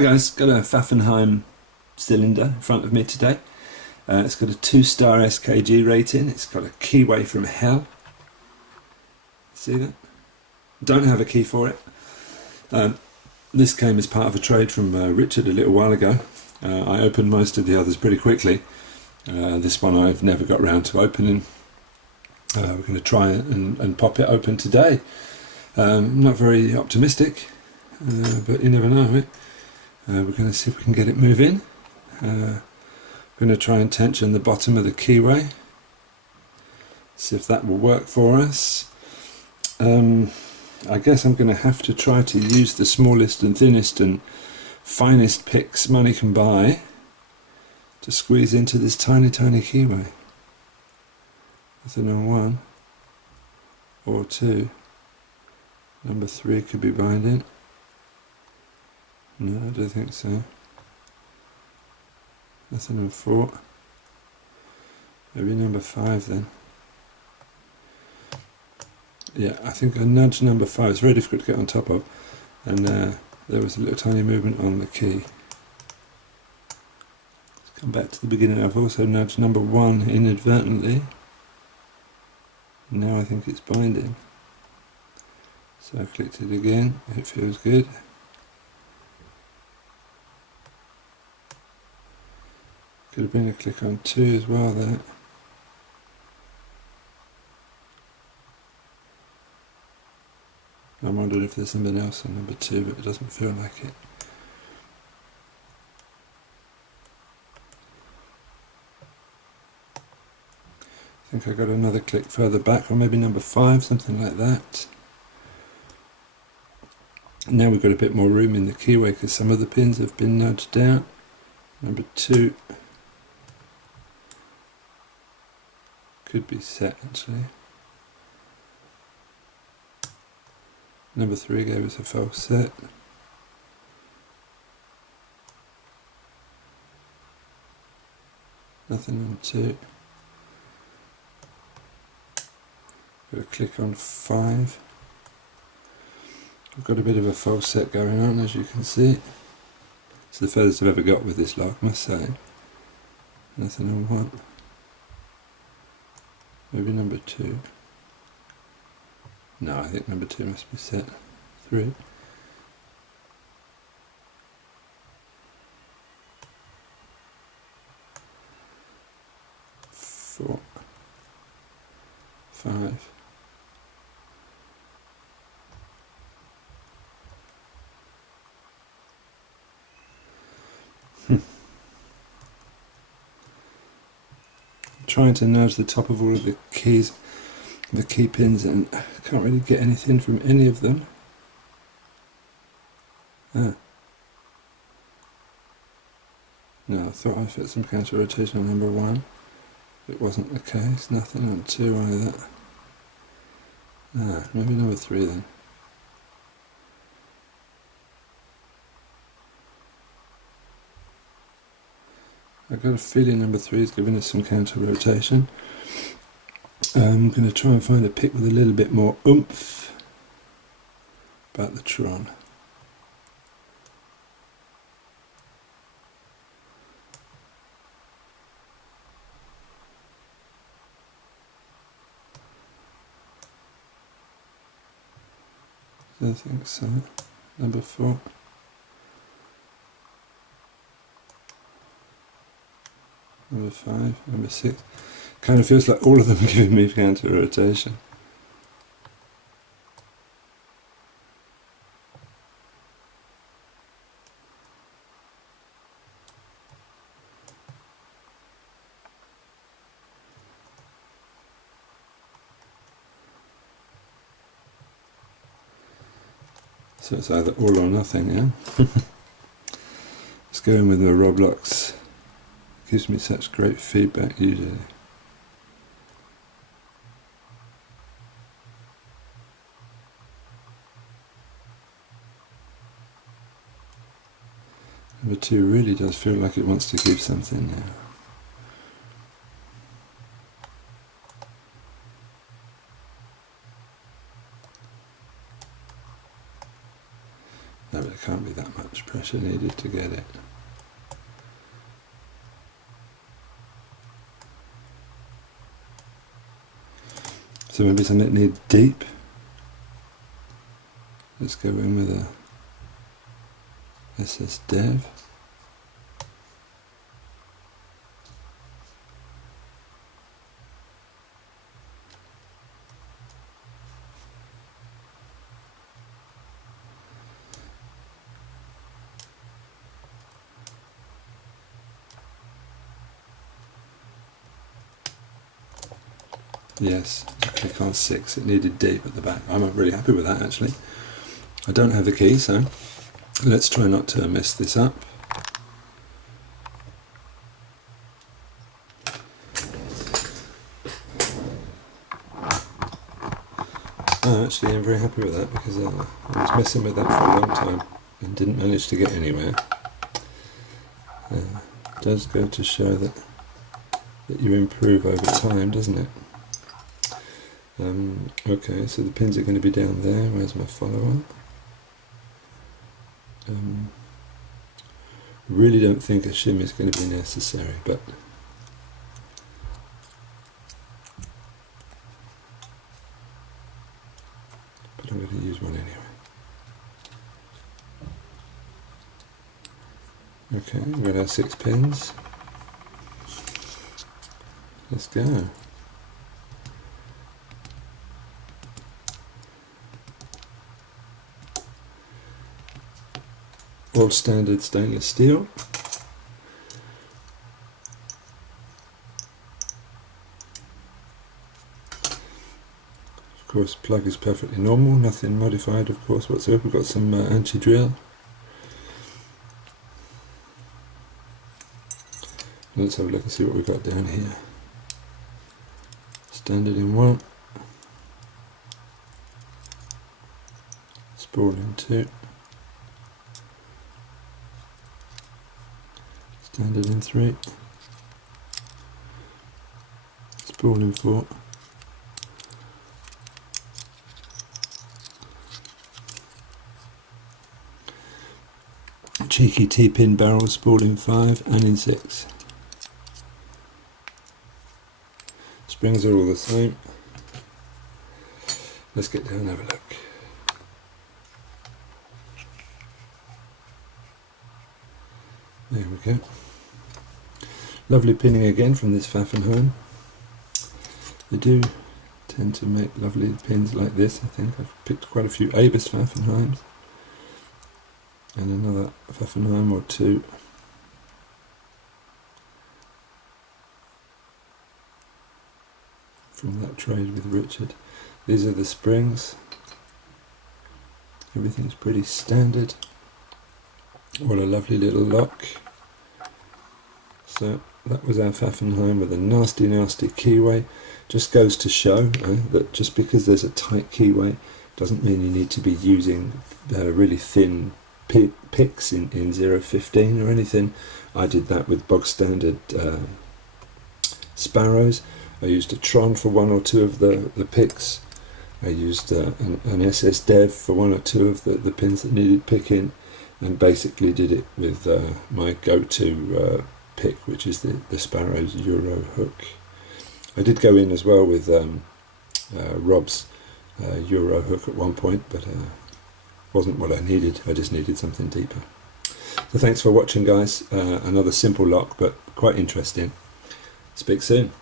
Hi guys, got a Pfaffenhein cylinder in front of me today. It's got a 2-star SKG rating. It's got a keyway from hell. See that? Don't have a key for it. This came as part of a trade from Richard a little while ago. I opened most of the others pretty quickly. This one I've never got round to opening. We're going to try it and pop it open today. Not very optimistic, but you never know, eh? We're going to see if we can get it moving. We're going to try and tension the bottom of the keyway. See if that will work for us. I guess I'm going to have to try to use the smallest and thinnest and finest picks money can buy to squeeze into this tiny keyway. Nothing on 1 or 2. Number 3 could be binding. No, I don't think so. Nothing on 4. Maybe number 5 then. Yeah, I think I nudged number 5. It's very difficult to get on top of. And there was a little tiny movement on the key. Let's come back to the beginning. I've also nudged number 1 inadvertently. Now I think it's binding. So I clicked it again. It feels good. Could have been a click on 2 as well there. I'm wondering if there's something else on number 2, but it doesn't feel like it. I think I got another click further back, or maybe number 5, something like that. Now we've got a bit more room in the keyway because some of the pins have been nudged out. Number 2 could be set actually. Number 3 gave us a false set. Nothing on 2. Got a click on 5. I've got a bit of a false set going on, as you can see. It's the furthest I've ever got with this lock, must say. Nothing on 1. Maybe number 2. No, I think number 2 must be set. 3. Four. 5. Trying to nudge the top of all of the keys, the key pins, and I can't really get anything from any of them. No, I thought I fit some counter rotation on number 1. It wasn't the case. Nothing on 2 either. Maybe number 3 then. I've got a feeling number 3 is giving us some counter rotation. I'm going to try and find a pick with a little bit more oomph about the Tron. I think so. Number 4. Number 5, number 6. Kind of feels like all of them are giving me counter rotation. So it's either all or nothing, yeah? Let's go in with the Roblox. Gives me such great feedback usually. Number 2 really does feel like it wants to give something now. No, but it can't be that much pressure. much I needed to get it. So maybe something needs deep. Let's go in with a SS Dev. Yes, click on 6, it needed deep at the back. I'm really happy with that actually. I don't have the key, so let's try not to mess this up. Actually I'm very happy with that because I was messing with that for a long time and didn't manage to get anywhere. It does go to show that you improve over time, doesn't it? Okay, so the pins are going to be down there. Where's my follower? Really don't think a shim is going to be necessary, but I'm going to use one anyway. Okay, we've got our 6 pins. Let's go. All standard stainless steel. Of course, plug is perfectly normal, nothing modified, of course, whatsoever. We've got some anti-drill. Let's have a look and see what we've got down here. Standard in 1. Spool in 2. Standard in 3. Spool in 4. Cheeky T-pin barrel, spool in 5 and in 6. Springs are all the same. Let's get down and have a look. There we go. Lovely pinning again from this Pfaffenhein. They do tend to make lovely pins like this, I think. I've picked quite a few Abus Pfaffenheims and another Pfaffenheim or 2. From that trade with Richard. These are the springs. Everything's pretty standard. What a lovely little lock. So that was our Pfaffenheim with a nasty keyway. Just goes to show that just because there's a tight keyway doesn't mean you need to be using really thin picks in 0.15 or anything. I did that with bog standard Sparrows. I used a Tron for 1 or 2 of the picks. I used an SS Dev for 1 or 2 of the pins that needed picking, and basically did it with my go-to pick, which is the Sparrows Euro hook. I did go in as well with Rob's Euro hook at one point, but wasn't what I needed. I just needed something deeper. So thanks for watching, guys. Another simple lock, but quite interesting. Speak soon.